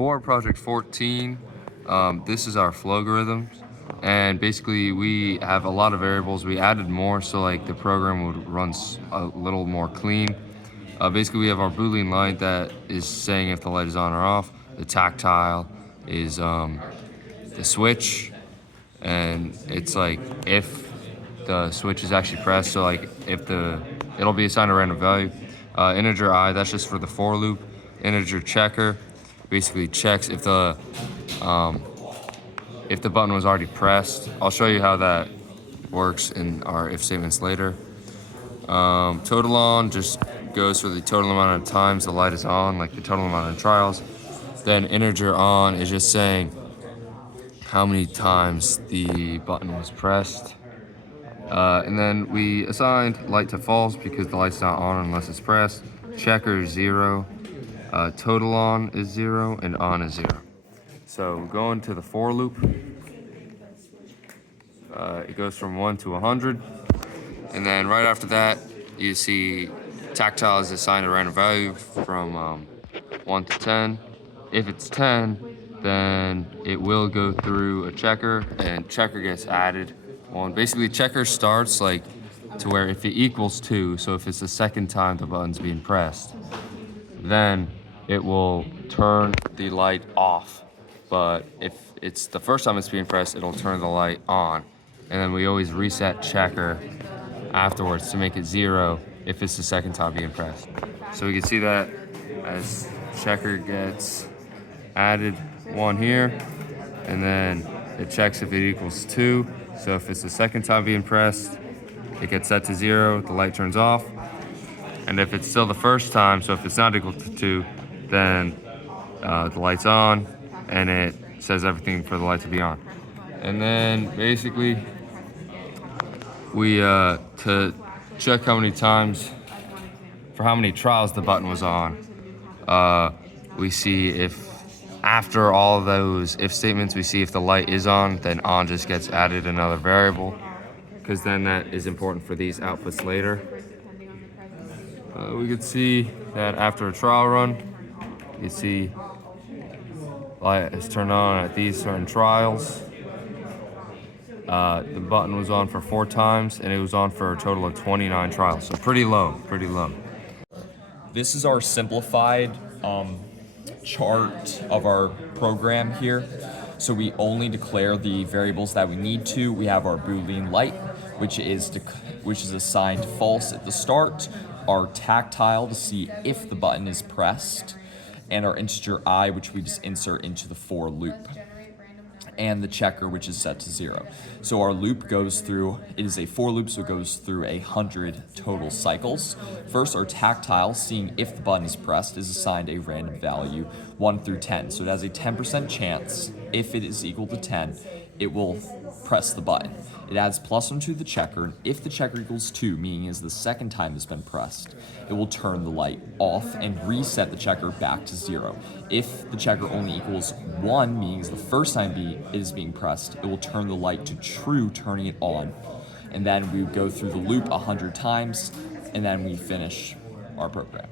for project 14, this is our flowgorithm, and basically we have a lot of variables. We added more so like the program would run a little more clean. Basically we have our Boolean light that is saying if the light is on or off. The tactile is the switch, and it's like if the switch is actually pressed, so like it'll be assigned a random value. Integer I, that's just for the for loop. Integer checker basically checks if the button was already pressed. I'll show you how that works in our if statements later. Total on just goes for the total amount of times the light is on, like the total amount of trials. Then integer on is just saying how many times the button was pressed. And then we assigned light to false because the light's not on unless it's pressed. Checker is 0. Total on is 0 and on is 0. So going to the for loop, it goes from 1 to 100. And then right after that, you see tactile is assigned a random value from 1 to 10. If it's 10, then it will go through a checker, and checker gets added. Basically, checker starts like to where if it equals 2, so if it's the second time the button's being pressed, then it will turn the light off. But if it's the first time it's being pressed, it'll turn the light on. And then we always reset checker afterwards to make it 0 if it's the second time being pressed. So we can see that as checker gets added 1 here, and then it checks if it equals 2. So if it's the second time being pressed, it gets set to 0, the light turns off. And if it's still the first time, so if it's not equal to 2, then the light's on, and it says everything for the light to be on. And then basically, we to check how many times, for how many trials the button was on, we see if after all of those if statements, we see if the light is on, then on just gets added another variable, because then that is important for these outputs later. We could see that after a trial run, you see light is turned on at these certain trials. The button was on for 4 times, and it was on for a total of 29 trials, so pretty low. This is our simplified chart of our program here. So we only declare the variables that we need to. We have our Boolean light, which is assigned false at the start, our tactile to see if the button is pressed, and our integer I, which we just insert into the for loop, and the checker, which is set to 0. So our loop goes through, it is a for loop, so it goes through 100 total cycles. First, our tactile, seeing if the button is pressed, is assigned a random value 1 through 10. So it has a 10% chance, if it is equal to 10, it will press the button. It adds +1 to the checker, and if the checker equals 2, meaning is the second time it's been pressed, it will turn the light off and reset the checker back to 0. If the checker only equals 1, meaning the first time it is being pressed, it will turn the light to true, turning it on. And then we go through the loop 100 times, and then we finish our program.